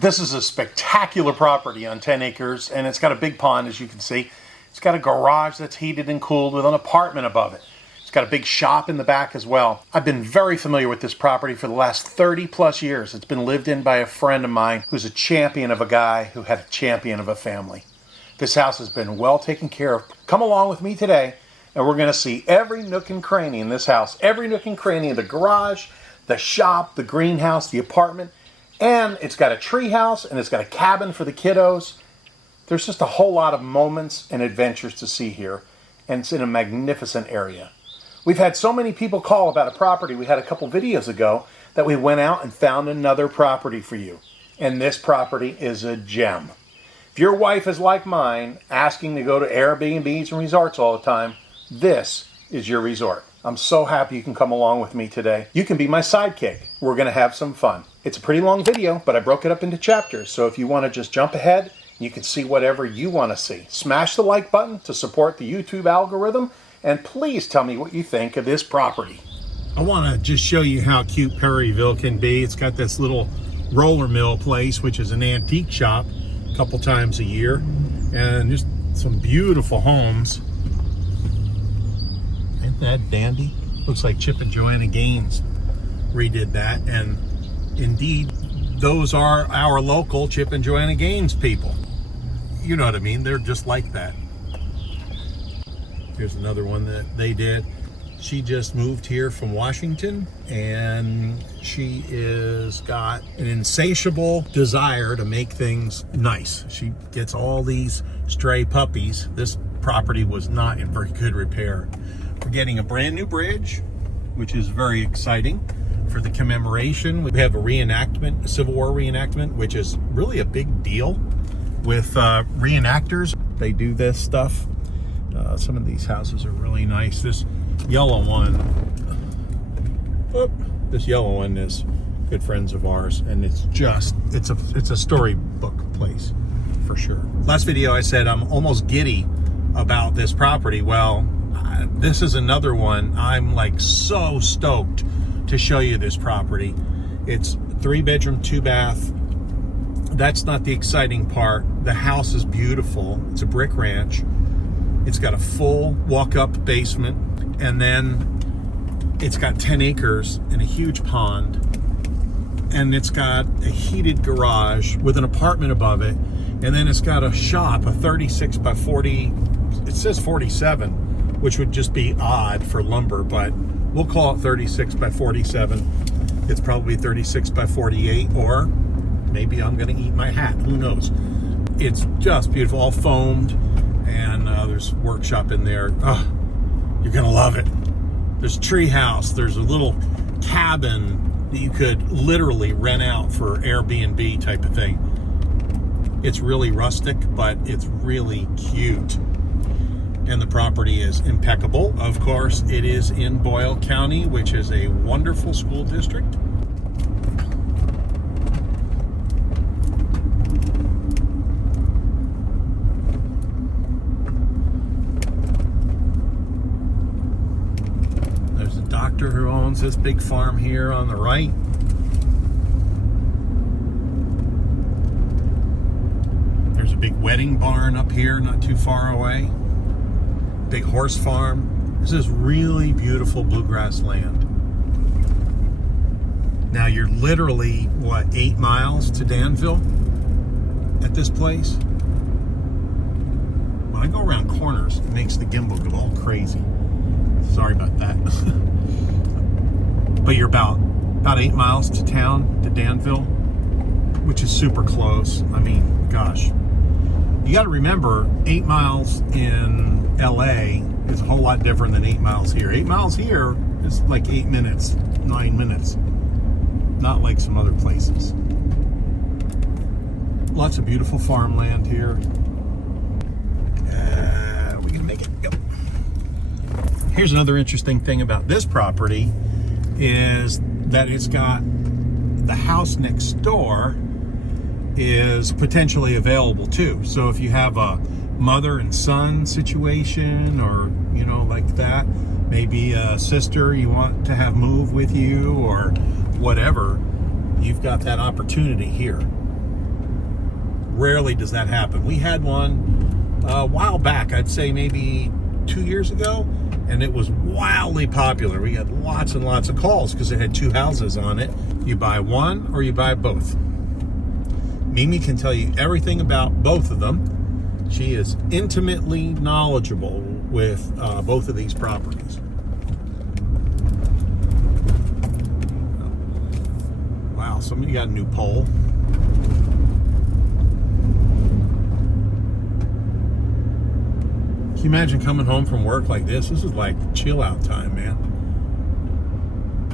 This is a spectacular property on 10 acres, and it's got a big pond, as you can see. It's got a garage that's heated and cooled with an apartment above it. It's got a big shop in the back as well. I've been very familiar with this property for the last 30 plus years. It's been lived in by a friend of mine who's a champion of a guy who had a champion of a family. This house has been well taken care of. Come along with me today, and we're going to see every nook and cranny in this house. Every nook and cranny of the garage, the shop, the greenhouse, the apartment. And it's got a treehouse, and it's got a cabin for the kiddos. There's just a whole lot of moments and adventures to see here, and it's in a magnificent area. We've had so many people call about a property. We had a couple videos ago that we went out and found another property for you. And this property is a gem. If your wife is like mine, asking to go to Airbnbs and resorts all the time, this is your resort. I'm so happy you can come along with me today. You can be my sidekick. We're going to have some fun. It's a pretty long video, but I broke it up into chapters. So if you want to just jump ahead, you can see whatever you want to see. Smash the like button to support the YouTube algorithm. And please tell me what you think of this property. I want to just show you how cute Perryville can be. It's got this little roller mill place, which is an antique shop a couple times a year. And just some beautiful homes. Isn't that dandy? Looks like Chip and Joanna Gaines redid that. And indeed, those are our local Chip and Joanna Gaines people. You know what I mean? They're just like that. Here's another one that they did. She just moved here from Washington, and she is got an insatiable desire to make things nice. She gets all these stray puppies. This property was not in very good repair. We're getting a brand new bridge, which is very exciting for the commemoration. We have a reenactment, a Civil War reenactment, which is really a big deal with reenactors. They do this stuff. Some of these houses are really nice. This yellow one, is good friends of ours, and it's a storybook place for sure. Last video I said I'm almost giddy about this property. Well, this is another one. I'm like so stoked to show you this property. It's 3-bedroom, 2-bath. That's not the exciting part. The house is beautiful. It's a brick ranch. It's got a full walk-up basement, and then it's got 10 acres and a huge pond, and it's got a heated garage with an apartment above it, and then it's got a shop, a 36 by 40, it says 47, which would just be odd for lumber, but we'll call it 36 by 47. It's probably 36 by 48, or maybe I'm gonna eat my hat, who knows. It's just beautiful, all foamed. And there's workshop in there. Oh, you're gonna love it. There's a tree house. There's a little cabin that you could literally rent out for Airbnb type of thing. It's really rustic, but it's really cute. And the property is impeccable. Of course, it is in Boyle County, which is a wonderful school district. Who owns this big farm here on the right. There's a big wedding barn up here not too far away. Big horse farm. This is really beautiful bluegrass land. Now you're literally, what, 8 miles to Danville at this place? When I go around corners, it makes the gimbal go all crazy. Sorry about that. But you're about 8 miles to town, to Danville, which is super close. I mean, gosh. You got to remember, 8 miles in LA is a whole lot different than 8 miles here. 8 miles here is like 8 minutes, 9 minutes. Not like some other places. Lots of beautiful farmland here. We can make it. Yep. Here's another interesting thing about this property is that it's got the house next door is potentially available too. So if you have a mother and son situation, or you know, like that, maybe a sister you want to have move with you or whatever, you've got that opportunity here. Rarely does that happen. We had one a while back, I'd say maybe 2 years ago, and it was wildly popular. We had lots and lots of calls because it had 2 houses on it. You buy one or you buy both. Mimi can tell you everything about both of them. She is intimately knowledgeable with both of these properties. Wow, somebody got a new pole. Can you imagine coming home from work like this? This is like chill out time, man.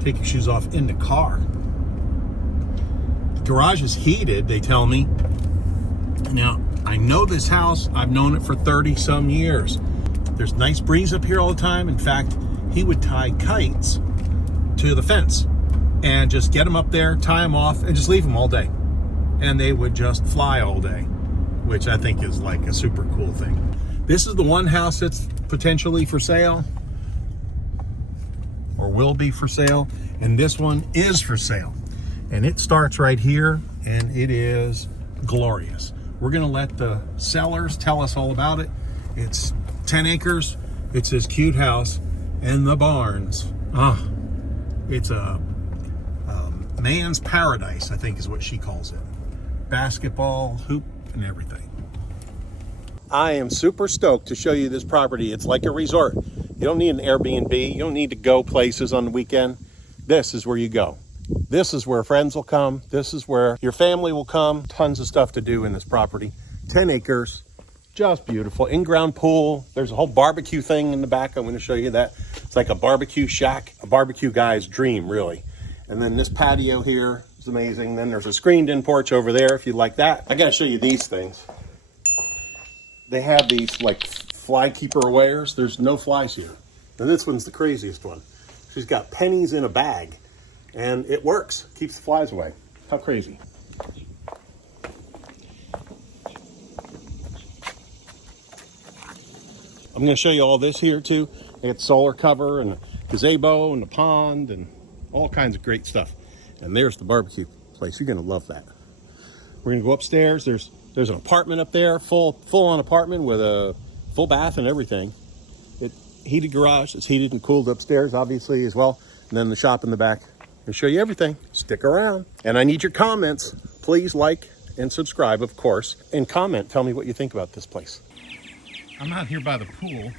Take your shoes off in the car. The garage is heated, they tell me. Now, I know this house. I've known it for 30 some years. There's nice breeze up here all the time. In fact, he would tie kites to the fence and just get them up there, tie them off, and just leave them all day. And they would just fly all day, which I think is like a super cool thing. This is the one house that's potentially for sale or will be for sale. And this one is for sale. And it starts right here, and it is glorious. We're gonna let the sellers tell us all about it. It's 10 acres. It's this cute house and the barns. It's a man's paradise, I think is what she calls it. Basketball, hoop, and everything. I am super stoked to show you this property. It's like a resort. You don't need an Airbnb. You don't need to go places on the weekend. This is where you go. This is where friends will come. This is where your family will come. Tons of stuff to do in this property. 10 acres, just beautiful. In-ground pool. There's a whole barbecue thing in the back. I'm going to show you that. It's like a barbecue shack, a barbecue guy's dream, really. And then this patio here is amazing. Then there's a screened-in porch over there if you like that. I got to show you these things. They have these like fly keeper wares. There's no flies here. And this one's the craziest one. She's got pennies in a bag and it works. Keeps the flies away. How crazy. I'm going to show you all this here too. They got solar cover and a gazebo and a pond and all kinds of great stuff. And there's the barbecue place. You're going to love that. We're going to go upstairs. There's an apartment up there, full-on apartment with a full bath and everything. Heated garage. It's heated and cooled upstairs, obviously, as well. And then the shop in the back. I'll show you everything. Stick around. And I need your comments. Please like and subscribe, of course. And comment. Tell me what you think about this place. I'm out here by the pool.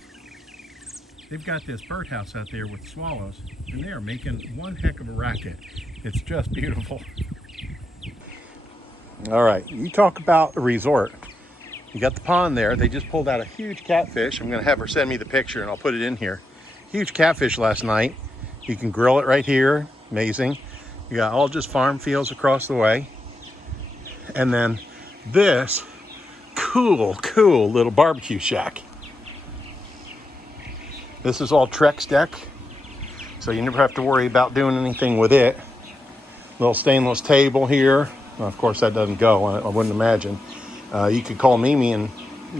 They've got this birdhouse out there with swallows. And they are making one heck of a racket. It's just beautiful. All right, you talk about a resort. You got the pond there. They just pulled out a huge catfish. I'm gonna have her send me the picture and I'll put it in here. Huge catfish last night. You can grill it right here, amazing. You got all just farm fields across the way. And then this cool little barbecue shack. This is all Trex deck, so you never have to worry about doing anything with it. Little stainless table here. Well, of course, that doesn't go. I wouldn't imagine. You could call Mimi and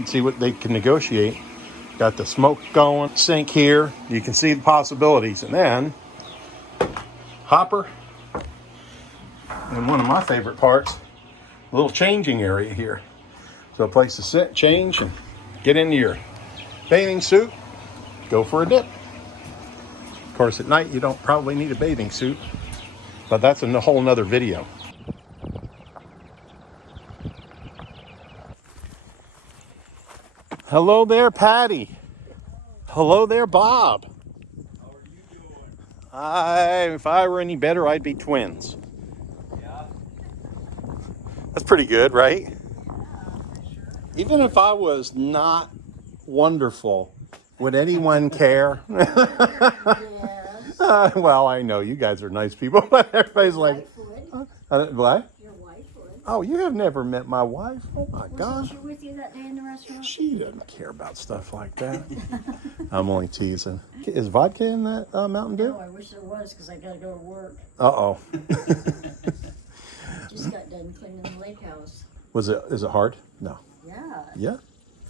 see what they can negotiate. Got the smoke going. Sink here. You can see the possibilities. And then, hopper. And one of my favorite parts, a little changing area here. So a place to sit, change, and get into your bathing suit. Go for a dip. Of course, at night, you don't probably need a bathing suit. But that's a whole nother video. Hello there, Patty. Hello there, Bob. How are you doing? If I were any better, I'd be twins. Yeah. That's pretty good, right? Yeah, sure. Even if I was not wonderful, would anyone care? Yes. Well, I know you guys are nice people, but everybody's like, what? Your wife would. Oh, you have never met my wife? Oh my gosh. Wasn't she with you that day in the restaurant? She doesn't care about stuff like that. I'm only teasing. Is vodka in that Mountain Dew? No, I wish there was because I gotta go to work. Uh-oh. Just got done cleaning the lake house. Is it hard? No. Yeah. Yeah?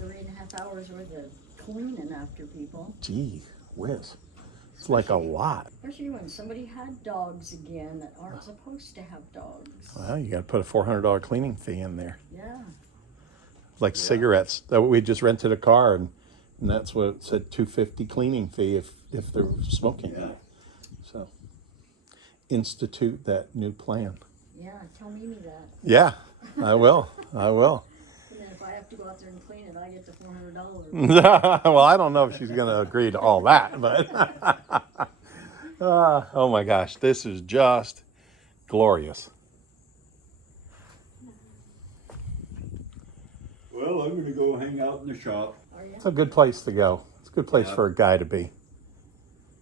3.5 hours worth of cleaning after people. Gee whiz. It's like a lot. Especially when somebody had dogs again that aren't supposed to have dogs. Well, you got to put a $400 cleaning fee in there. Yeah. like cigarettes. That we just rented a car, and that's what it said, $250 cleaning fee if they're smoking. Yeah. So institute that new plan. Yeah, tell Mimi that. Yeah, I will. I will. And then if I have to go out there and clean it, I get the $400. Well, I don't know if she's going to agree to all that, but oh my gosh, this is just glorious. Well, I'm gonna go hang out in the shop. Are you? It's a good place to go. It's a good place Yeah. for a guy to be.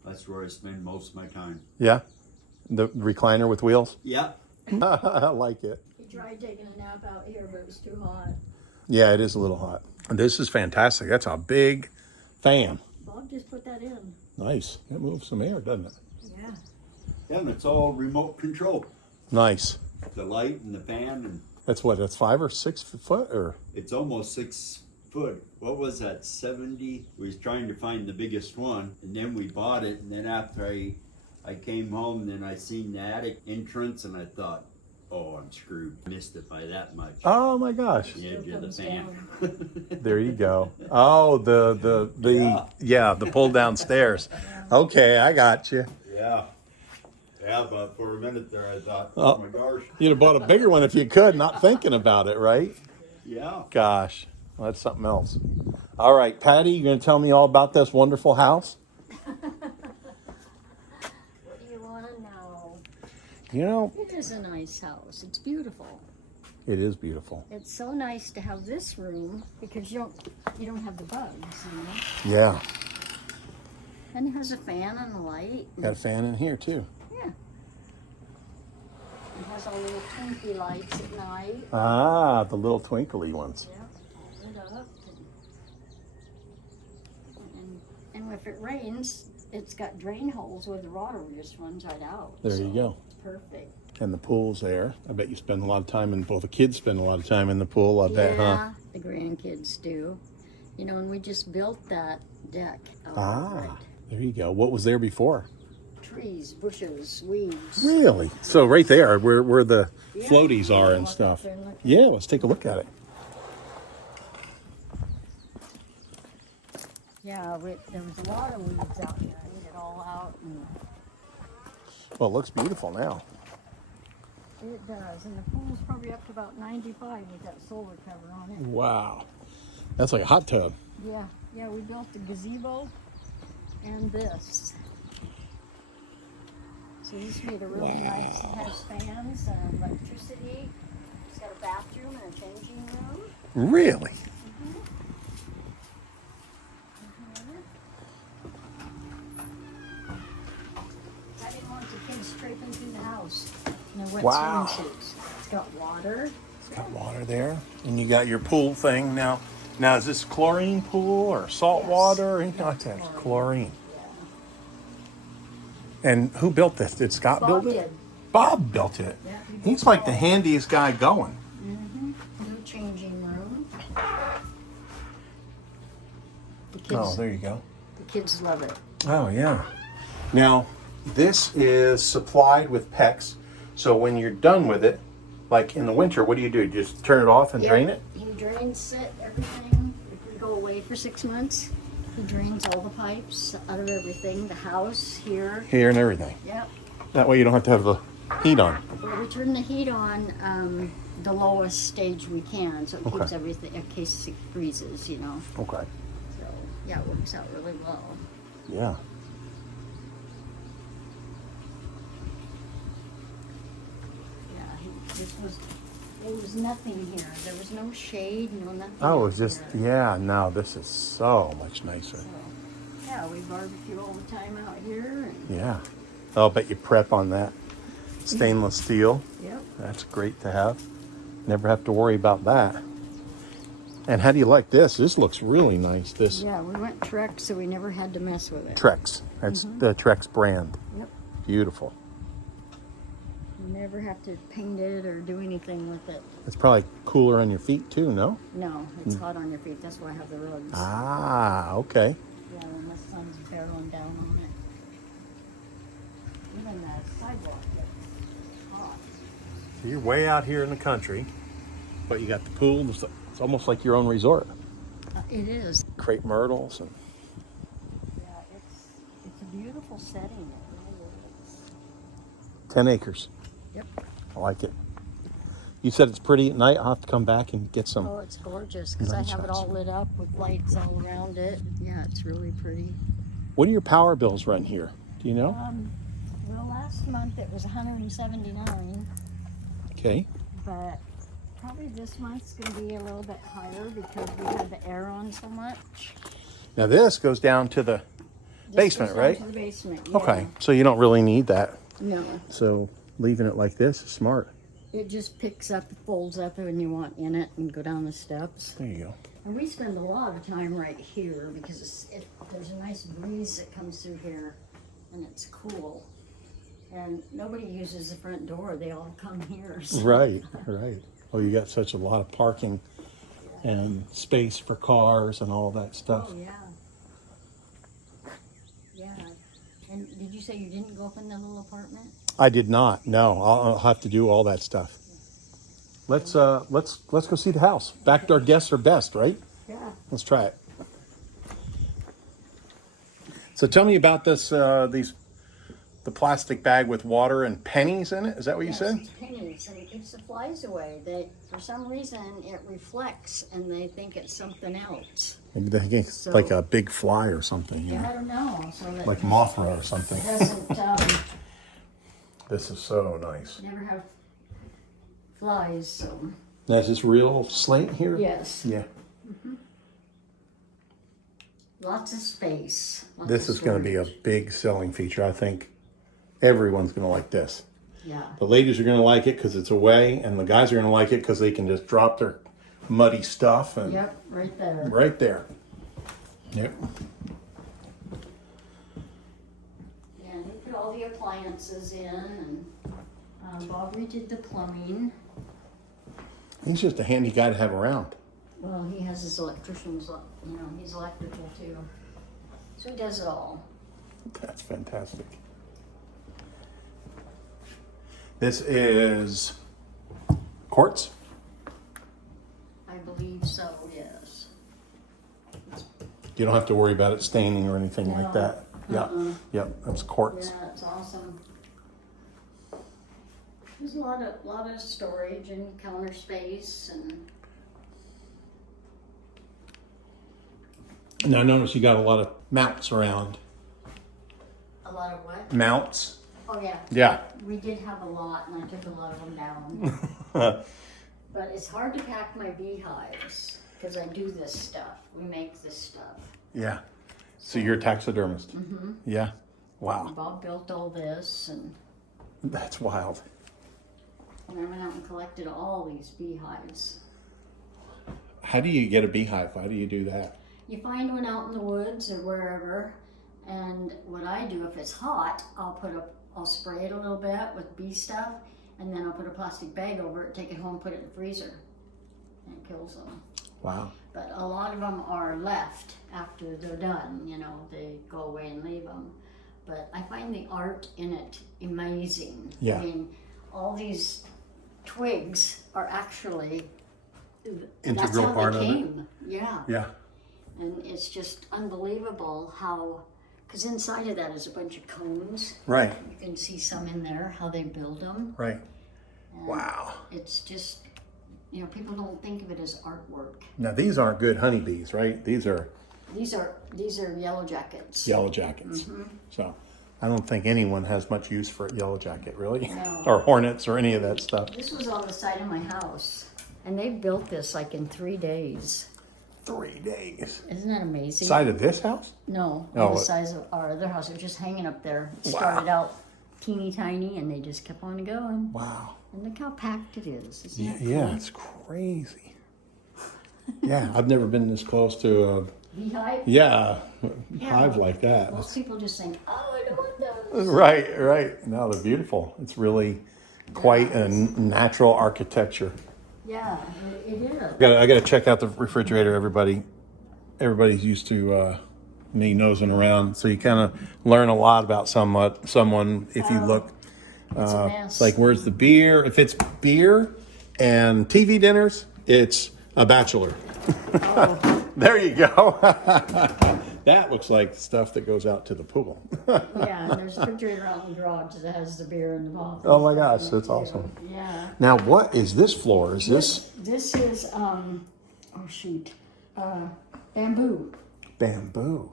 That's where I spend most of my time. Yeah, the recliner with wheels. Yeah. I like it. He tried taking a nap out here, but it was too hot. Yeah, it is a little hot. This is fantastic. That's a big fan. Bob just put that in. Nice. It moves some air, doesn't it? Yeah. Yeah, and it's all remote control. Nice. The light and the fan, and That's what, that's 5 or 6 foot or? it's almost 6 foot. What was that, 70? We was trying to find the biggest one, and then we bought it, and then after I came home, and then I seen the attic entrance, and I thought, oh, I'm screwed. Missed it by that much. Oh my gosh. The edge of the comes fan. There you go. Oh, Yeah. the pull down stairs. Okay, I got you. Yeah. Yeah, but for a minute there I thought, Oh. oh my gosh. You'd have bought a bigger one if you could, not thinking about it, right? Yeah. Gosh, well, that's something else. All right, Patty, you going to tell me all about this wonderful house? What do you want to know? You know, It is a nice house. It's beautiful. it is beautiful. It's so nice to have this room because you don't have the bugs, you know. Yeah, And it has a fan and a light. got a fan in here too. Yeah. It has all little twinkly lights at night. Ah, the little twinkly ones. Yeah, hold it up. And if it rains, it's got drain holes where the water just runs right out. There you go. It's perfect. And the pool's there. I bet you spend a lot of time in, well, the kids spend a lot of time in the pool, I bet, huh? Yeah, the grandkids do. You know, and we just built that deck. outside. Ah, there you go. What was there before? Trees, bushes, weeds. Really? So right there, where the Yeah. floaties are and Walk out stuff. there and look at Yeah, let's take a look at it. Yeah, there was a lot of weeds out there. I need it all out, and Well, it looks beautiful now. it does. And the pool's probably up to about 95 with that solar cover on it. Wow. That's like a hot tub. Yeah, yeah, we built the gazebo and this. So this made a really nice. It has fans and electricity. It's got a bathroom and a changing room. Really? I didn't want the kids scraping through the house in their wet Wow. swimsuits. It's got water. It's got water there. And you got your pool thing now. Now, is this chlorine pool or salt Yes. water or anything like that? It's chlorine. And who built this? Did Scott Bob build it? did. Bob built it. Yeah, he built He's like it the all. handiest guy going. New changing room. The kids, Oh, there you go. the kids love it. Oh, yeah. Now, this is supplied with PEX. So when you're done with it, like in the winter, what do? You just turn it off and drain it? He drains it, everything. If we go away for 6 months, he drains all the pipes out of everything. The house here. Here and everything. Yep. That way you don't have to have the heat on. Well, we turn the heat on the lowest stage we can, so it keeps Okay. everything in case it freezes, you know. Okay. So yeah, it works out really well. Yeah. Yeah, there was nothing here. There was no shade, no nothing. Oh, it out was just, here. yeah, no, this is so much nicer. So, yeah, we barbecue all the time out here. And, Yeah. I'll bet you prep on that. Stainless steel. yep. That's great to have. Never have to worry about that. And how do you like this? This looks really nice. This Yeah, we went Trex, so we never had to mess with it. Trex. That's the Trex brand. Yep. Beautiful. We never have to paint it or do anything with it. It's probably cooler on your feet too, no? No, it's hot on your feet. That's why I have the rugs. Ah, okay. Yeah, when the sun's barreling down on it. Even the sidewalk gets hot. So you're way out here in the country, but you got the pool, It's almost like your own resort. It is. Crepe myrtles and Yeah, it's a beautiful setting. It really is. 10 acres. Yep. I like it. You said it's pretty at night. I'll have to come back and get some. Oh, it's gorgeous because I Night have it shots. all lit up with lights all around it. Yeah, it's really pretty. What do your power bills run here? Do you know? Well, last month it was $179, Okay. but probably this month's going to be a little bit higher because we had the air on so much. Now this goes down to the This basement, goes down right? to the basement, yeah. Okay. So you don't really need that. No, So leaving it like this is smart. it just picks up, folds up when you want in it and go down the steps. There you go. And we spend a lot of time right here because there's a nice breeze that comes through here and it's cool. And nobody uses the front door, they all come here. So. Right. Oh, you got such a lot of parking and space for cars and all that stuff. Oh, yeah. Yeah. And did you say you didn't go up in the little apartment? I did not. No, I'll have to do all that stuff. Let's go see the house. Backdoor guests are best, right? Yeah. Let's try it. So tell me about this the plastic bag with water and pennies in it. Is that what you said? It's pennies, and it keeps the flies away. For some reason, it reflects, and they think it's something else. Maybe they think it's So- like a big fly or something. I Yeah. don't know. So that Like Mothra or something. it doesn't This is so nice. never have flies. So Now, is this real slate here? yes, Yeah. lots of space. Lots This of is going to be a storage. big selling feature. I think everyone's going to like this. Yeah. The ladies are going to like it because it's away, and the guys are going to like it because they can just drop their muddy stuff and Yep, right there. right there. Yep. Yeah, and he put all the appliances in, and Bob redid the plumbing. He's just a handy guy to have around. Well, he has his electricians, he's electrical too. So he does it all. That's fantastic. This is quartz. I believe so, yes. You don't have to worry about it staining or anything like No. that. Yeah. Yep. That's quartz. Yeah, it's awesome. There's a lot of storage and counter space and Now, notice you got a lot of mounts around. a lot of what? Mounts. Oh, yeah. Yeah. We did have a lot, and I took a lot of them down. But it's hard to pack my beehives because I do this stuff. We make this stuff. Yeah. So you're a taxidermist. Mm-hmm. Yeah. Wow. Bob built all this, and That's wild. I went out and collected all these beehives. How do you get a beehive? How do you do that? You find one out in the woods or wherever, and what I do, if it's hot, I'll spray it a little bit with bee stuff, and then I'll put a plastic bag over it, take it home, put it in the freezer, and it kills them. Wow. But a lot of them are left after they're done, they go away and leave them. But I find the art in it amazing. Yeah. I mean, all these twigs are actually, that's Integral how part they of it. came. Yeah. Yeah. And it's just unbelievable how, because inside of that is a bunch of cones. Right. You can see some in there, how they build them. Right. And Wow. it's just, people don't think of it as artwork. Now these aren't good honeybees, right? These are These are yellow jackets. yellow jackets. So I don't think anyone has much use for a yellow jacket, really. No. Or hornets or any of that stuff. This was on the side of my house, and they built this like in 3 days. 3 days. Isn't that amazing? Side of this house? No, Oh, on the it- size of our other house. It was just hanging up there. It Wow. started out teeny tiny, and they just kept on going. Wow. And look how packed it is. Isn't Yeah, it yeah, cool? it's crazy. Yeah, I've never been this close to a Beehive? hive like that. Most people just think, oh, I don't want those. Right. No, they're beautiful. It's really quite a natural architecture. Yeah, it is. I got to check out the refrigerator. Everybody's used to me nosing around, so you kind of learn a lot about someone if you look. It's a mess. It's like, where's the beer? If it's beer and TV dinners, it's A bachelor. Oh, There you go. That looks like stuff that goes out to the pool. yeah, and there's a refrigerator out in the garage that has the beer and the waffles. Oh my stuff gosh, in it, that's too. awesome. Yeah. Now, what is this floor? Is this This is, oh shoot, bamboo. bamboo?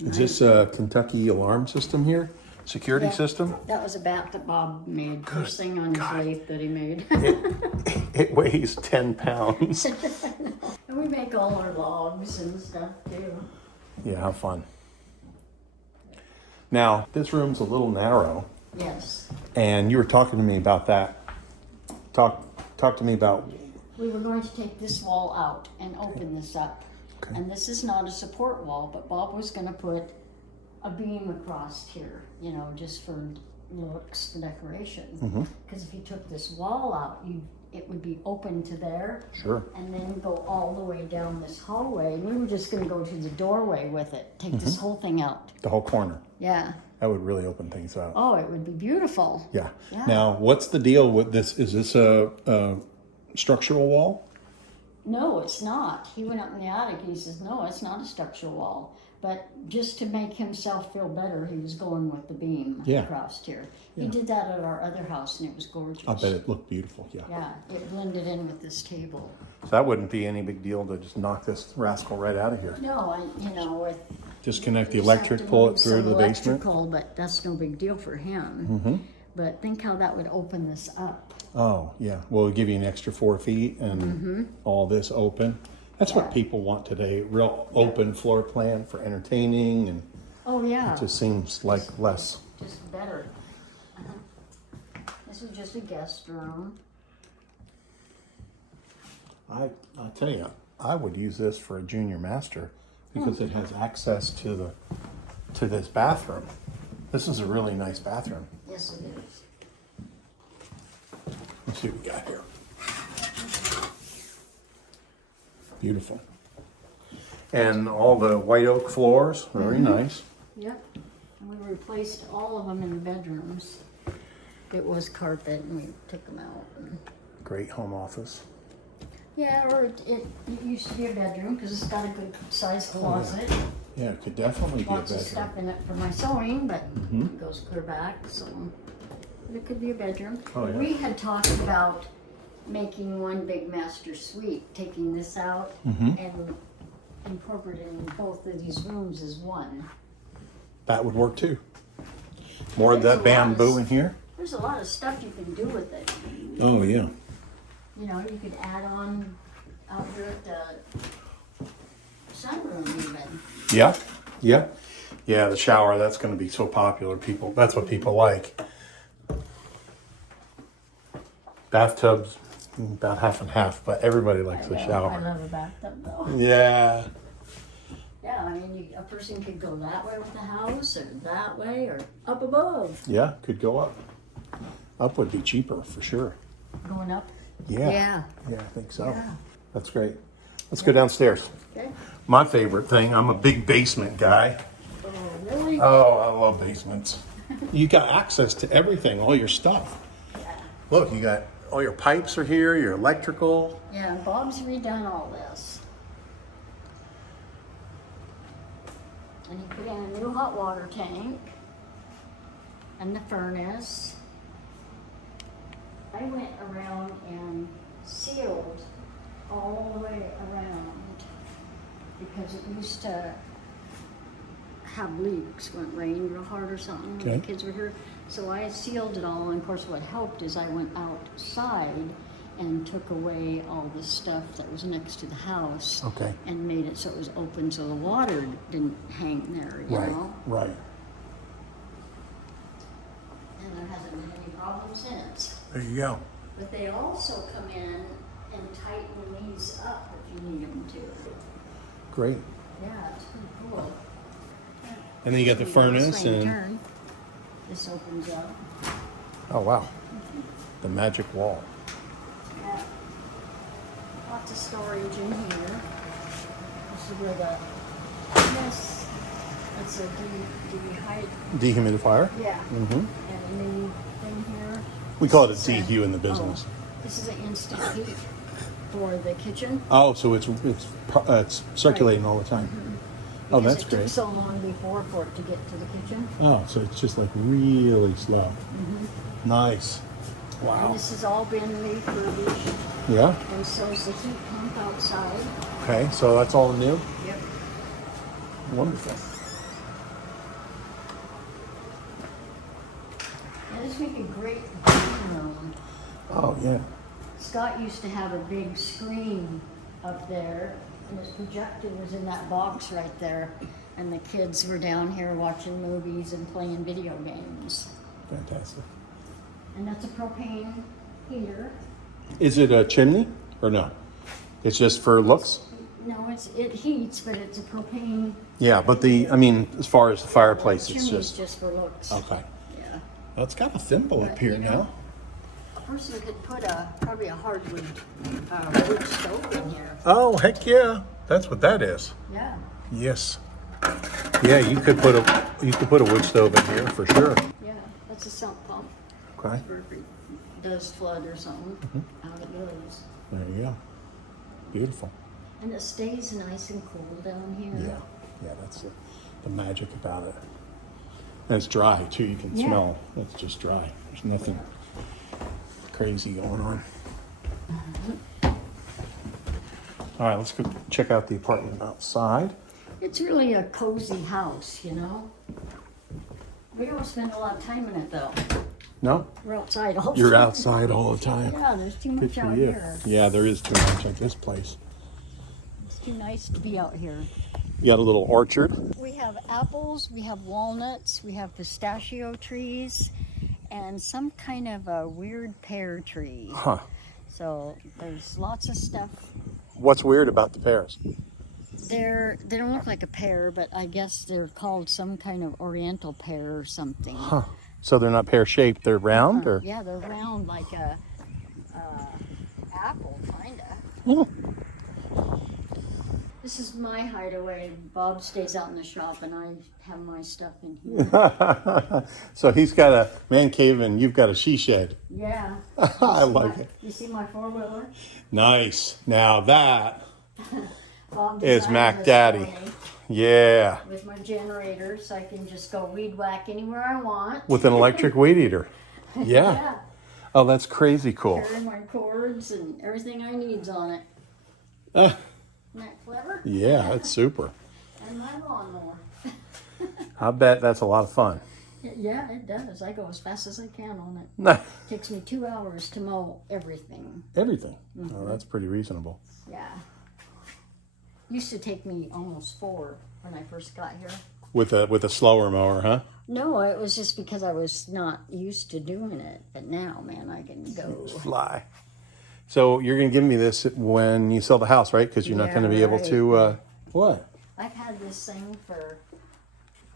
Is this a Kentucky alarm system here? Security Yeah. system? That was a bat that Bob made, first thing on his God. lathe that he made. It weighs 10 pounds. And we make all our logs and stuff too. Yeah, how fun. Now, this room's a little narrow, Yes. and you were talking to me about that. Talk to me about. We were going to take this wall out and open this up. Okay. And this is not a support wall, but Bob was gonna put a beam across here, you know, just for looks, for decoration. Because if you took this wall out, it would be open to there. Sure. And then go all the way down this hallway. And we were just gonna go to the doorway with it, take this whole thing out. The whole corner. Yeah. That would really open things up. Oh, it would be beautiful. Yeah. Yeah. Now, what's the deal with this? Is this a structural wall? No, it's not. He went up in the attic and he says, no, it's not a structural wall. But just to make himself feel better, he was going with the beam Yeah. across here. Yeah. He did that at our other house and it was gorgeous. I bet it looked beautiful. Yeah. Yeah, it blended in with this table. So that wouldn't be any big deal to just knock this rascal right out of here. No, with Disconnect the you just have electric, to pull move it through some the basement. electrical, but that's no big deal for him. But think how that would open this up. Oh, yeah. Well, it'll give you an extra 4 feet and all this open. That's what people want today. Real open floor plan for entertaining, and Oh yeah, it just seems like less. just better. This is just a guest room. I tell you, I would use this for a junior master because it has access to this bathroom. This is a really nice bathroom. Yes, it is. Let's see what we got here. Beautiful. And all the white oak floors, very nice. Yep. And we replaced all of them in the bedrooms. It was carpet and we took them out. Great home office. Yeah, or it used to be a bedroom because it's got a good sized closet. Yeah, it could definitely be a Lots of bedroom. stuff in it for my sewing, but it goes clear back, so it could be a bedroom. Oh, yeah. We had talked about making one big master suite, taking this out and incorporating both of these rooms as one. That would work too. More of There's that a lot of bamboo in here. There's a lot of stuff you can do with it. Oh, yeah. You know, you could add on out here at the sunroom even. Yeah, yeah. Yeah, the shower, that's going to be so popular. That's what people like. Bathtubs, about half and half, but everybody likes the I shower. love a bathtub though. Yeah. Yeah, I mean, a person could go that way with the house, or that way, or up above. Yeah, could go up. Up would be cheaper for sure. Going up? Yeah. Yeah. Yeah, I think so. Yeah. That's great. Let's go downstairs. Okay. My favorite thing, I'm a big basement guy. Oh, really? Oh, I love basements. You got access to everything, all your stuff. Look, you got all your pipes are here, your electrical. Yeah, Bob's redone all this. And he put in a new hot water tank and the furnace. I went around and sealed all the way around because it used to have leaks when it rained real hard or something when Okay. the kids were here. So I sealed it all, and of course what helped is I went outside and took away all the stuff that was next to the house Okay. and made it so it was open so the water didn't hang there, you know? Right. And there hasn't been any problem since. There you go. But they also come in and tighten these up if you need them to. Great. Yeah, it's pretty cool. And then you got the So you furnace swing and turn. This opens up. oh wow, the magic wall. Yeah. Lots of storage in here. This is where this, that's a Dehumidifier. yeah. Mm-hmm. And a new thing here. We call it a This is DHU in the business. This is an instant heat. for the kitchen. Oh, so it's circulating all the time. Oh, Because that's it took great. so long before for it to get to the kitchen. Oh, so it's just like really slow. Nice. And Wow. this has all been refurbished, Yeah. and so is the heat pump outside. Okay, so that's all new. Yep. Wonderful. And this would be a great game room. Oh yeah. Scott used to have a big screen up there, and his projector was in that box right there. And the kids were down here watching movies and playing video games. Fantastic. And that's a propane heater. Is it a chimney or no? It's just for looks? No, it heats, but it's a propane. Yeah, but as far as the fireplace, it's Chimney's just for looks. okay. Yeah. Well, it's got a thimble up But, here you know, now. A person could put probably a hardwood wood stove in here. Oh heck yeah, that's what that is. Yeah. Yes. Yeah, you could put a wood stove in here for sure. Yeah, that's a sump pump. Okay. Or if it does flood or something, out it goes. There you go. Beautiful. And it stays nice and cool down here. Yeah, that's the magic about it. And it's dry too. You can smell. It's just dry. There's nothing crazy going on. All right, let's go check out the apartment outside. It's really a cozy house, you know. We don't spend a lot of time in it though. No, We're outside all the you're time. outside all the time. Yeah, there's too Good much for out you. here. Yeah, there is too much at this place. It's too nice to be out here. You got a little orchard. We have apples, we have walnuts, we have pistachio trees, and some kind of a weird pear tree. Huh. So there's lots of stuff. What's weird about the pears? They don't look like a pear, but I guess they're called some kind of oriental pear or something. Huh. So they're not pear shaped. They're round, or? Yeah, they're round like a apple, kinda. Hmm. This is my hideaway. Bob stays out in the shop, and I have my stuff in here. So he's got a man cave, and you've got a she shed. Yeah. I like it. You see my four-wheeler? Nice. Now that Bob is designed Mac this Daddy. for me Yeah. with my generator, so I can just go weed whack anywhere I want. With an electric weed eater. Yeah. Yeah. Oh, that's crazy cool. Carry my cords and everything I need's on it. Uh, Isn't that clever? yeah, that's super. And my lawnmower. I bet that's a lot of fun. Yeah, it does. I go as fast as I can on it. No. Takes me 2 hours to mow everything. Everything. Oh, that's pretty reasonable. Yeah. Used to take me almost 4 when I first got here. With a slower mower, huh? No, it was just because I was not used to doing it. But now, man, I can go. Fly. So you're going to give me this when you sell the house, right? Because you're not Yeah, going to be able right. to. What? I've had this thing for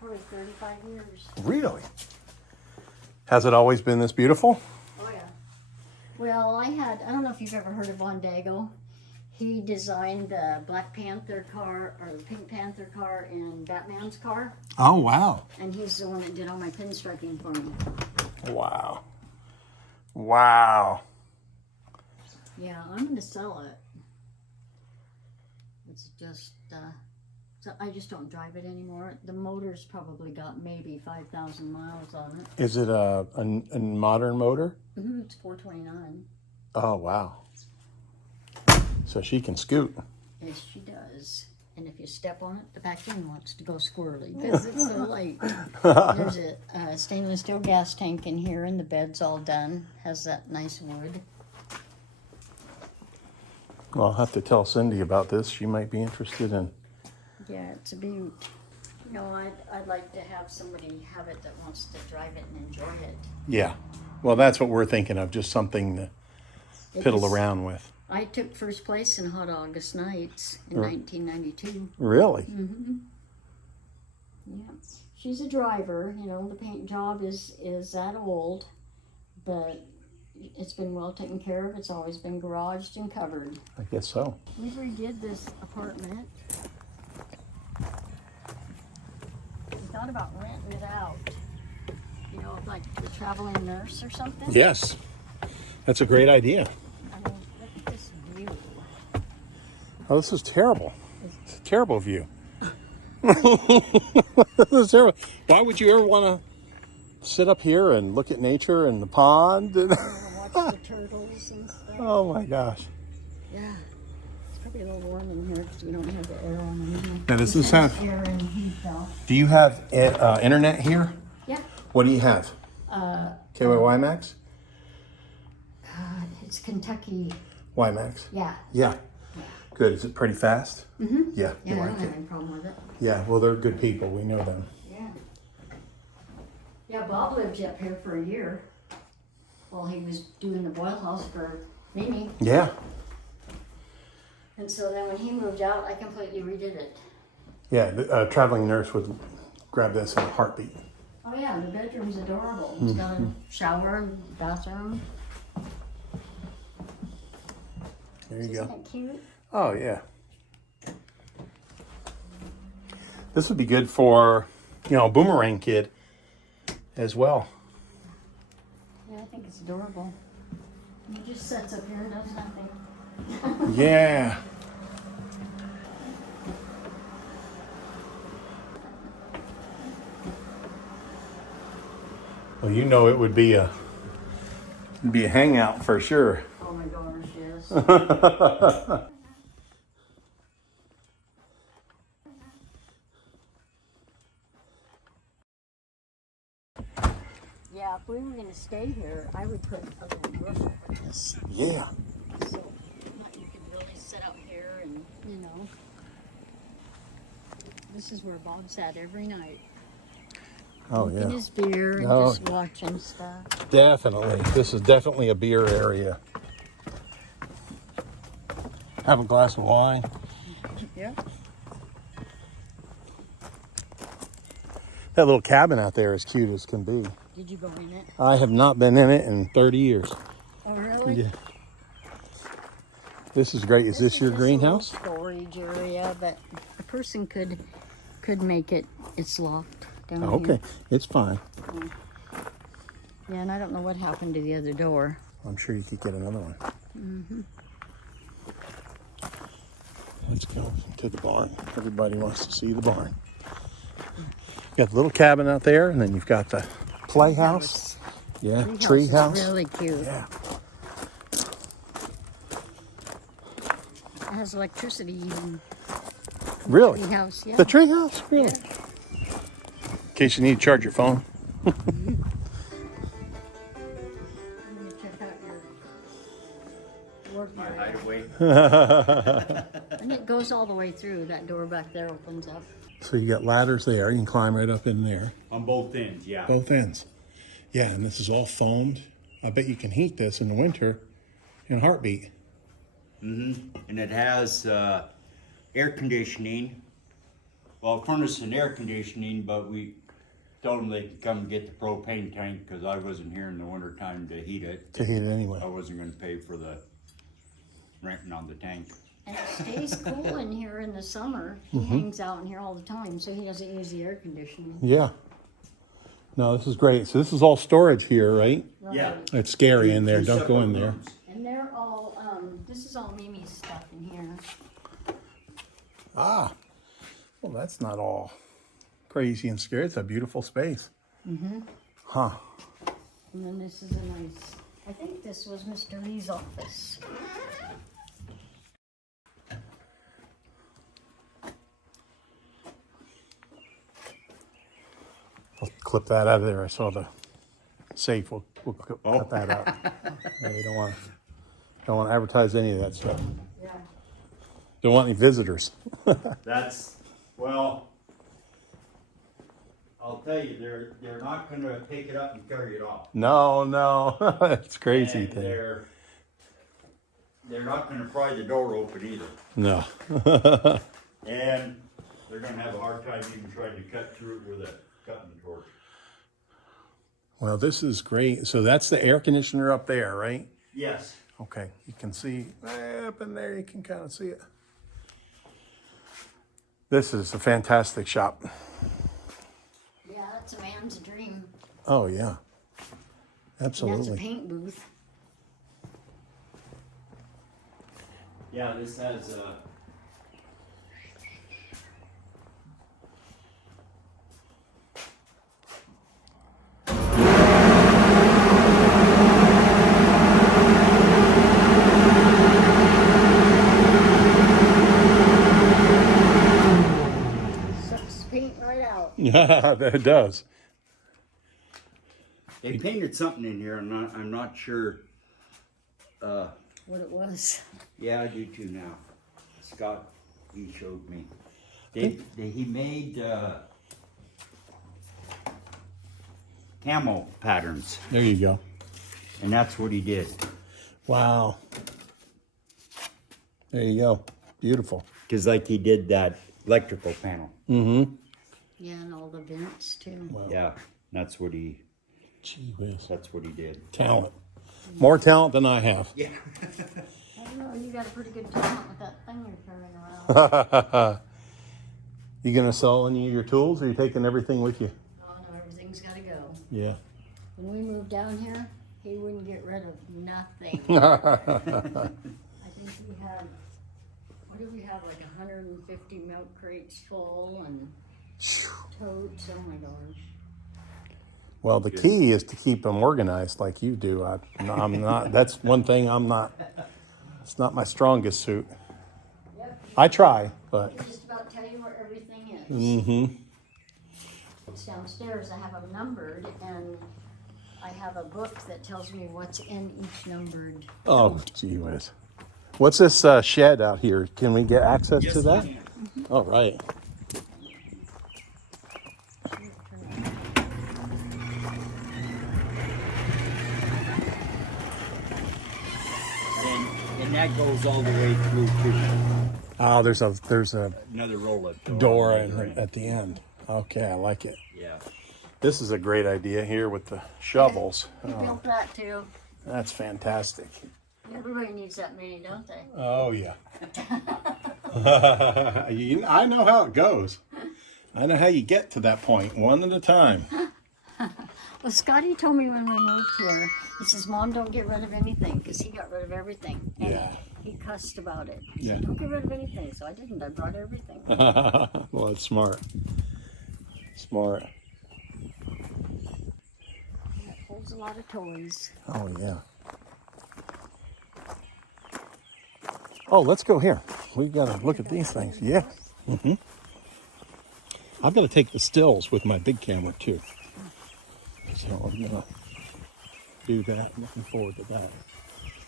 probably 35 years. Really? Has it always been this beautiful? Oh, yeah. Well, I don't know if you've ever heard of Von Dago. He designed the Black Panther car, or the Pink Panther car, and Batman's car. Oh, wow. And he's the one that did all my pinstriping for me. Wow. Wow. Yeah, I'm going to sell it. It's just, so I just don't drive it anymore. The motor's probably got maybe 5,000 miles on it. Is it a modern motor? Mm-hmm, it's 429. Oh, wow. So she can scoot. Yes, she does. And if you step on it, the back end wants to go squirrely because it's so light. There's a stainless steel gas tank in here, and the bed's all done. Has that nice wood. Well, I'll have to tell Cindy about this. She might be interested in. Yeah, it's a beaut. You know, I'd like to have somebody have it that wants to drive it and enjoy it. Yeah. Well, that's what we're thinking of. Just something to fiddle It's- around with. I took first place in Hot August Nights in 1992. Really? Mm-hmm. Yeah. She's a driver. You know, the paint job is that old, but it's been well taken care of. It's always been garaged and covered. I guess so. We redid this apartment. We thought about renting it out. You know, like the traveling nurse or something. Yes. That's a great idea. I mean, look at this view. Oh, this is terrible. It's a terrible view. This is terrible. Why would you ever want to sit up here and look at nature and the pond? Watch the turtles and stuff. Oh my gosh. Yeah. It's probably a little warm in here because we don't have the air on anymore. Now, does this have... Air and heat though. Do you have internet here? Yeah. What do you have? KYY Max? It's Kentucky. WiMAX? Yeah. Yeah. Good. Is it pretty fast? Mm-hmm. Yeah. Yeah, You I like don't it? have any problem with it. Yeah. Well, they're good people. We know them. Yeah. Yeah, Bob lived up here for a year while he was doing the boil house for Mimi. Yeah. And so then when he moved out, I completely redid it. Yeah. The traveling nurse would grab this in a heartbeat. Oh yeah, the bedroom's adorable. It's got a shower and bathroom. There you go. Isn't that cute? Oh, yeah. This would be good for, a boomerang kid as well. Yeah, I think it's adorable. He just sits up here and does nothing. Yeah. Well, it would be a hangout for sure. Oh my gosh, yes. Yeah, if we were going to stay here, I would put a little roof over this. Yeah. So you could really sit out here and, This is where Bob sat every night. Oh, Drinking yeah. his beer and Oh. just watching stuff. Definitely. This is definitely a beer area. Have a glass of wine. Yeah. That little cabin out there is cute as can be. Did you go in it? I have not been in it in 30 years. Oh, really? Yeah. This is great. Is this your just a greenhouse? little storage area, but a person could make it. It's locked down Oh, okay. here. It's fine. Yeah, and I don't know what happened to the other door. I'm sure you could get another one. Mm-hmm. Let's go to the barn. Everybody wants to see the barn. You got the little cabin out there, and then you've got the playhouse. Yeah, tree house. Really cute. Yeah. It has electricity even. Really? Tree house, yeah. The tree house? Really? Yeah. In case you need to charge your phone. I'm gonna check out your work My area. hideaway. And it goes all the way through. That door back there opens up. So you got ladders there. You can climb right up in there. On both ends, yeah. Both ends. Yeah, and this is all foamed. I bet you can heat this in the winter in a heartbeat. Mm-hmm. And it has air conditioning. Well, furnace and air conditioning, but we told them they could come and get the propane tank because I wasn't here in the winter time to heat it. To heat it anyway. I wasn't going to pay for the renting on the tank. And it stays cool in here in the summer. He hangs out in here all the time, so he doesn't use the air conditioning. Yeah. No, this is great. So this is all storage here, right? Yeah. It's scary in there. Two Don't go in separate there. rooms. And they're all, this is all Mimi's stuff in here. Ah. Well, that's not all crazy and scary. It's a beautiful space. Mm-hmm. Huh. And then this is a nice, I think this was Mr. Lee's office. I'll clip that out of there. I saw the safe. We'll cut that out. Yeah, you don't want to advertise any of that stuff. Yeah. Don't want any visitors. That's, well, I'll tell you, they're not going to pick it up and carry it off. No. It's crazy. And they're not going to pry the door open either. No. And they're going to have a hard time even trying to cut through it with a cutting torch. Well, this is great. So that's the air conditioner up there, right? Yes. Okay. You can see up in there. You can kind of see it. This is a fantastic shop. Yeah, that's a man's dream. Oh, yeah. And that's a Absolutely. paint booth. Yeah, this has It does. They painted something in here. I'm not sure. What it was. Yeah, I do too now. Scott, he showed me. He made camel patterns, There you go. and that's what he did. Wow. There you go. Beautiful. Because like he did that electrical panel. Mm-hmm. Yeah, and all the vents too. Wow. Yeah, that's what he did. Talent. More talent than I have. Yeah. I don't know, you got a pretty good talent with that thing you're carrying around. You gonna sell any of your tools, or are you taking everything with you? Oh no, everything's gotta go. Yeah. When we moved down here, he wouldn't get rid of nothing. Yeah. I think we had, what did we have, like 150 milk crates full and totes, oh my gosh. Well, the key is to keep them organized like you do. I'm not. That's one thing I'm not. It's not my strongest suit. Yep. I try, but. I can just about tell you where everything is. Mm-hmm. It's downstairs, I have them numbered, and I have a book that tells me what's in each numbered. Oh, gee whiz. What's this shed out here? Can we get access to that? Mm-hmm. All right. And that goes all the way through to Oh, there's a another roll-up door later at the end. Okay, I like it. Yeah. This is a great idea here with the shovels. He built that too. That's fantastic. Everybody needs that many, don't they? Oh, yeah. I know how it goes. I know how you get to that point, one at a time. Well, Scotty told me when we moved here, he says, Mom, don't get rid of anything, because he got rid of everything. And Yeah. he cussed about it. He Yeah. said, don't get rid of anything. So I didn't. I brought everything. Well, it's smart. Smart. It holds a lot of toys. Oh, yeah. Oh, let's go here. We got to look at these things. Yeah. Mm-hmm. I've got to take the stills with my big camera, too. So I'm going to do that. I'm looking forward to that.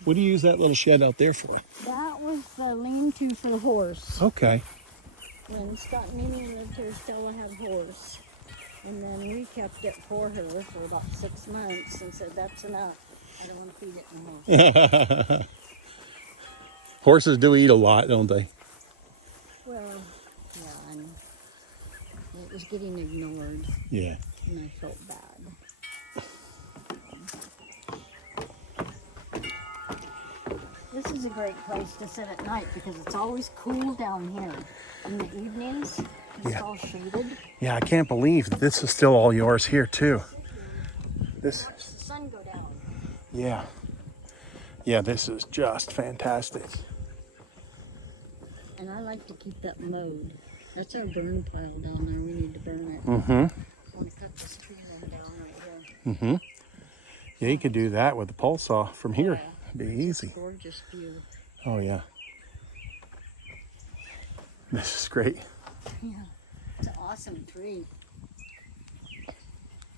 What do you use that little shed out there for? That was the lean-to for the horse. Okay. When Scott and Mimi lived here, Stella had horse. And then we kept it for her for about 6 months and said, that's enough. I don't want to feed it no more. Horses do eat a lot, don't they? Well, yeah, and it was getting ignored, Yeah. and I felt bad. This is a great place to sit at night because it's always cool down here. In the evenings, it's Yeah. all shaded. Yeah, I can't believe this is still all yours here, too. This, Watch the sun go down. yeah. Yeah, this is just fantastic. And I like to keep that mowed. That's our burn pile down there. We need to burn it. Mm-hmm. I want to cut this tree limb down right here. Mm-hmm. Yeah, you could do that with the pole saw from here. Yeah. It'd be It's easy. a gorgeous view. Oh, yeah. This is great. Yeah, it's an awesome tree.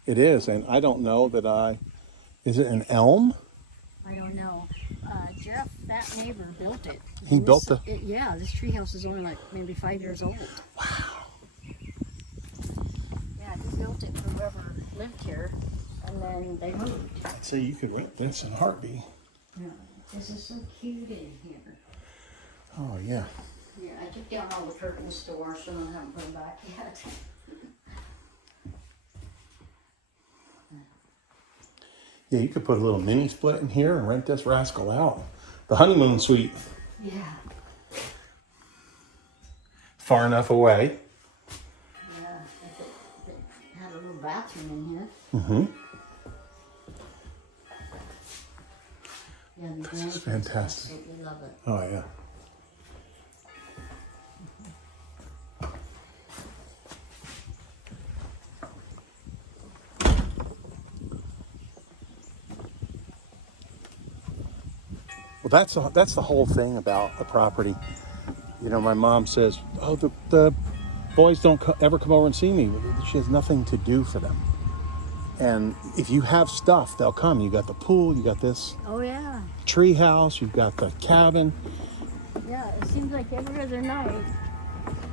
It is, and I don't know that is it an elm? I don't know. Jeff, that neighbor, built it. He And built yeah, this treehouse is only like maybe 5 years old. Wow. Yeah, he built it for whoever lived here, and then they moved. I'd say you could rent this in a heartbeat. Yeah, this is so cute in here. Oh, yeah. Yeah, I took down all the curtains to wash them and haven't put them back yet. Yeah, you could put a little mini split in here and rent this rascal out. The honeymoon suite. Yeah. Far enough away. Yeah, if it had a little bathroom in here. Mm-hmm. Yeah, the This is grandkids fantastic. absolutely love it. Oh, yeah. Well, that's the whole thing about the property. You know, my mom says, "Oh, the boys don't ever come over and see me. She has nothing to do for them. And if you have stuff, they'll come. You got the pool, you got this Oh, yeah. treehouse, you've got the cabin. Yeah, it seems like every other night,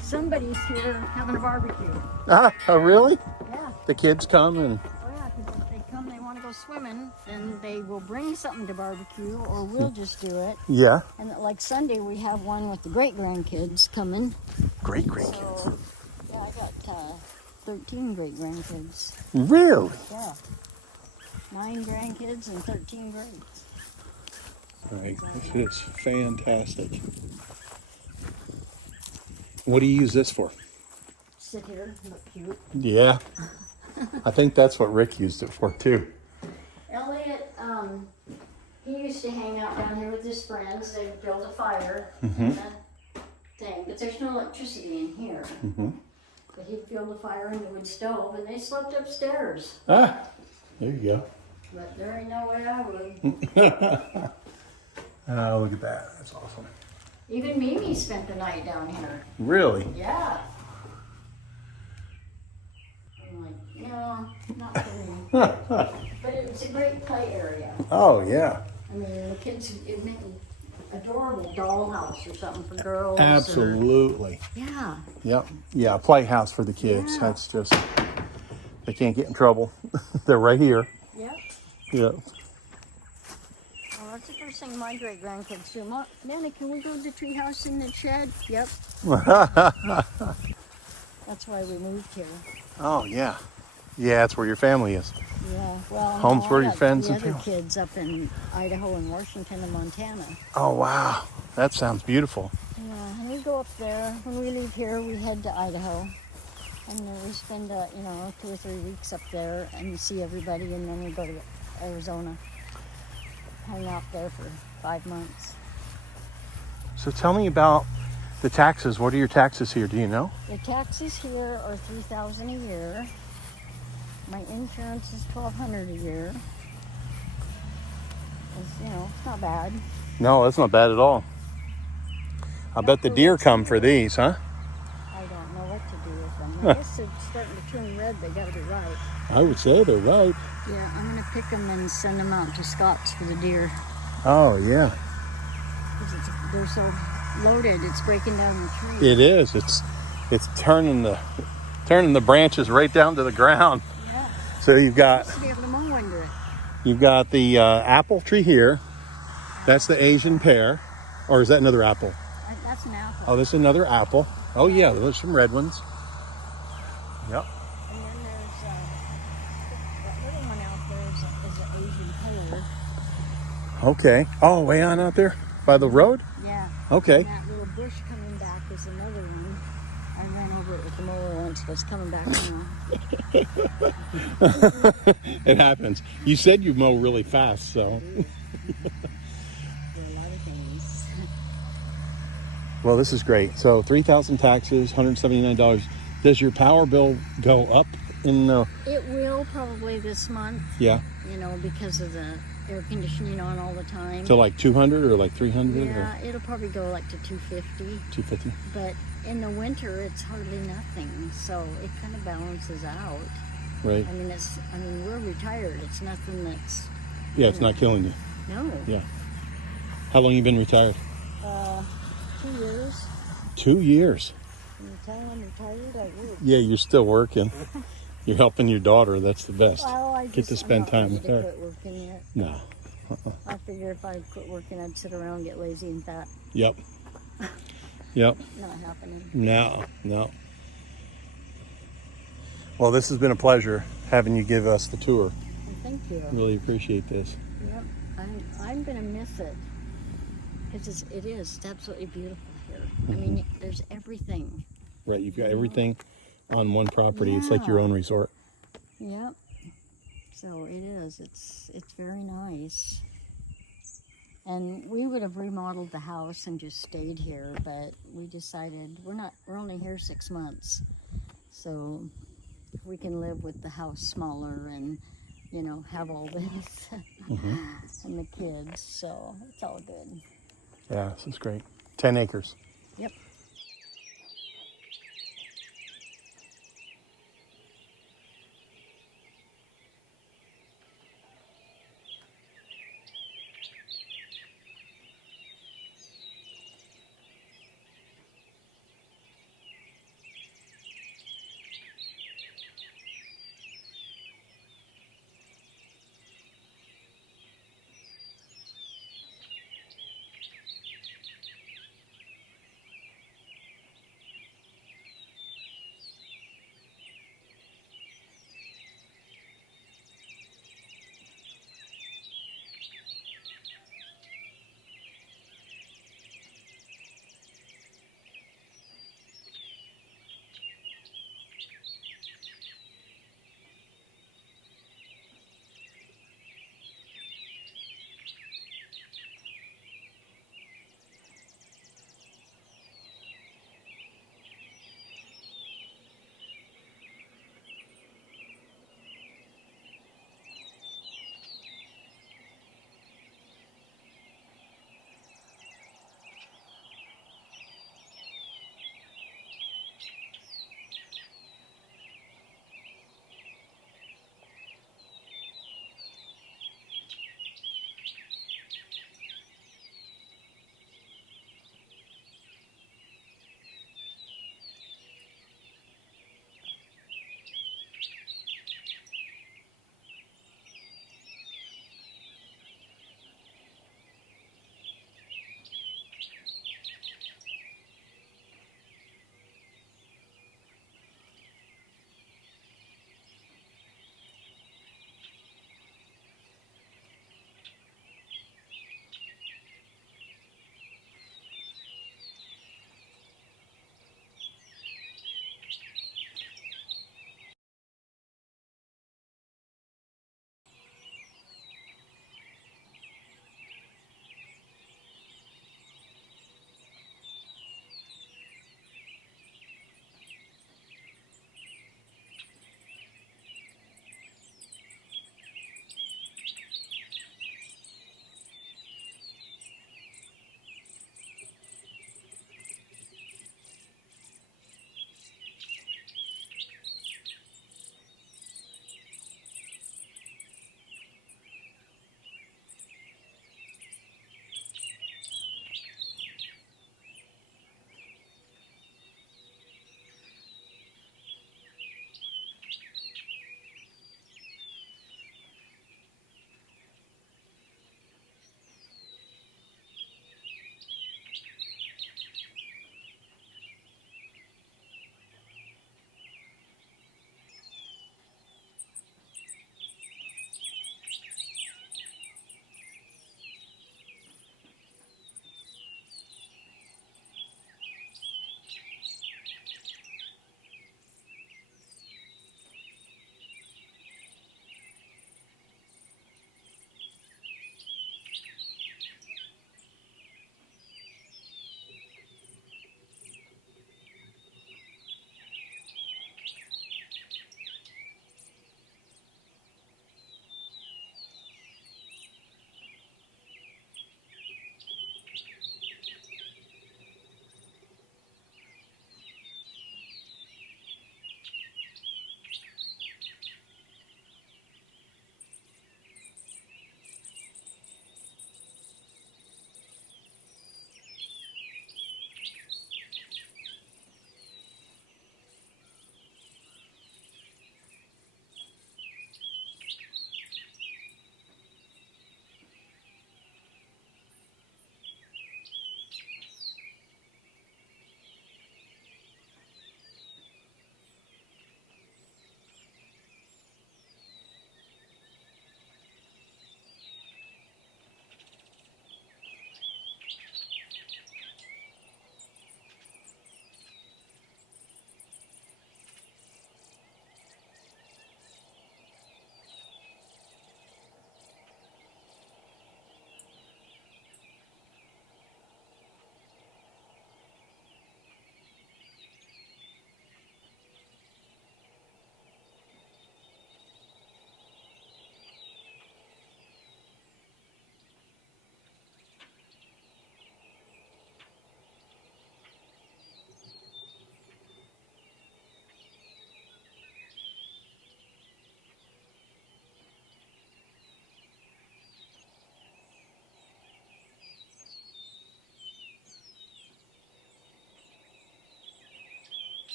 somebody's here having a barbecue. Ah, oh, really? Yeah. The kids come and... Oh, yeah, because if they come, they want to go swimming, then they will bring something to barbecue, or we'll just do it. Yeah. And like Sunday, we have one with the great-grandkids coming. Great-grandkids. So, yeah, I got 13 great-grandkids. Really? Yeah. 9 grandkids and 13 greats. All right, this is fantastic. What do you use this for? Sit here, look cute. Yeah. I think that's what Rick used it for, too. Elliot, he used to hang out down here with his friends. They'd build a fire Mm-hmm. and a thing, but there's no electricity in here. Mm-hmm. But he'd build a fire in the wood stove, and they slept upstairs. Ah, there you go. But there ain't no way I would. Oh, look at that. That's awesome. Even Mimi spent the night down here. Really? Yeah. I'm like, no, not for me. But it's a great play area. Oh, yeah. I mean, the kids, it made an adorable dollhouse or something for girls. Absolutely. Yeah. Yep. Yeah, playhouse for the kids. Yeah. That's just, they can't get in trouble. They're right here. Yep. Yeah. Well, that's the first thing my great grandkids do. Nanny, can we go to the treehouse in the shed? Yep. That's why we moved here. Oh, yeah. Yeah, that's where your family is. Yeah. Well, Home's no, where I your got friends the and other family. kids up in Idaho and Washington and Montana. Oh, wow. That sounds beautiful. Yeah, and we go up there. When we leave here, we head to Idaho. And then we spend, 2 or 3 weeks up there and see everybody. And then we go to Arizona. Hang out there for 5 months. So tell me about the taxes. What are your taxes here? Do you know? The taxes here are $3,000 a year. My insurance is $1,200 a year. It's not bad. No, that's not bad at all. I bet the deer come for these, huh? I don't know what to do with them. I guess they're starting to turn red. They got to be ripe. I would say they're right. Yeah, I'm gonna pick them and send them out to Scott's for the deer. Oh, yeah. 'Cause they're so loaded, it's breaking down the tree. It is. It's turning the branches right down to the ground. Yeah. So you've got To be able to mow under it. the apple tree here. That's the Asian pear, or is that another apple? That's an apple. Oh, this is another apple. Oh yeah, there's some red ones. Yep. And then there's that little one out there is an Asian pear. Okay. Oh, way on out there by the road. Yeah. Okay. And that little bush coming back is another one. I ran over it with the mower once, but it's coming back now. It happens. You said you mow really fast, so. Do a lot of things. Well, this is great. So 3,000 taxes, $179. Does your power bill go up in the? It will probably this month, Yeah. because of the air conditioning on all the time. So like 200 or like 300 Yeah, or it'll probably go like to 250. 250. But in the winter, it's hardly nothing, so it kind of balances out. Right. I mean, we're retired. It's nothing that's Yeah, it's not killing you. no. Yeah. How long you been retired? 2 years. 2 years. From the time I'm retired, I work. Yeah, you're still working. You're helping your daughter. That's the best. Well, Get to spend time with her. Quit working yet. No. I figure if I quit working, I'd sit around, get lazy and fat. Yep. Yep. Not happening. No. Well, this has been a pleasure having you give us the tour. Thank you. Really appreciate this. Yep. I'm gonna miss it because it's absolutely beautiful here. I mean, there's everything. Right, you've got everything on one property. It's like your Yeah. own resort. Yep. So it is. It's very nice. And we would have remodeled the house and just stayed here, but we decided we're only here 6 months. So we can live with the house smaller and, have all this and the kids. So it's all good. Yeah, this is great. 10 acres. Yep.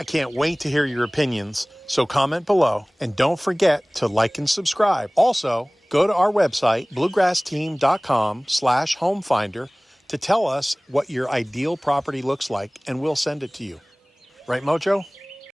I can't wait to hear your opinions, so comment below and don't forget to like and subscribe. Also, go to our website, bluegrassteam.com/homefinder, to tell us what your ideal property looks like, and we'll send it to you. Right, Mojo?